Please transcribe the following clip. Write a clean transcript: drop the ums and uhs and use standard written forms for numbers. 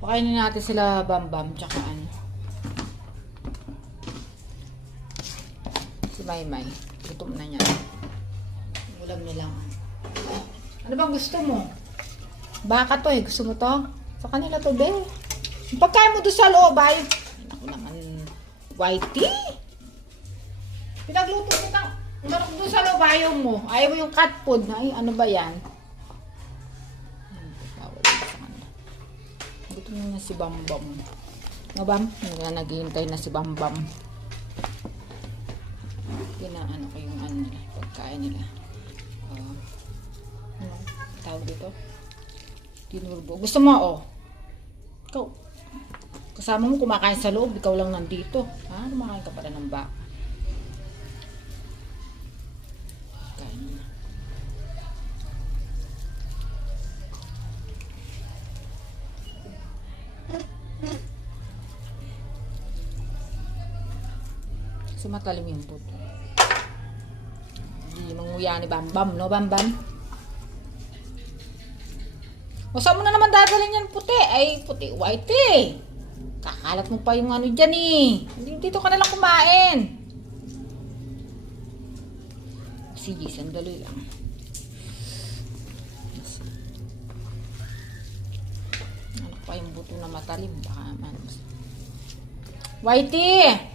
Pakainin natin sila Bambam tsaka ano. Si Maymay. Gutom na niya. Ulam niya lang. Ano bang gusto mo? Baka to eh. Gusto mo to? Sa kanila to, be. Yung pagkain mo doon sa loob ay. Ako naman. Whitey. Pinagluto kita. Marok doon sa loob. Ayaw mo. Ayaw mo yung cat food. Ay, ano ba yan? Gutom na si Bambam. No, Bam? Naghihintay na si Bambam. Ano ko yung ano nila. Pagkain nila. Ano? Tawag dito? Tinurbo. Gusto mo, oh. Ikaw. Kasama mo kumakain sa loob. Ikaw lang nandito. Ha? Kumakain ka pala ng baka. Kain na. Sumatalim yung puto. Hindi manguya ni Bambam, no, Bambam? O, saan mo na naman dadalhin yan puti? Ay, puti, white eh. Kakalat mo pa yung ano dyan eh. Dito ka na lang kumain. Sige, sandali lang. Ano pa yung buto na matalim? Baka man. Whitey!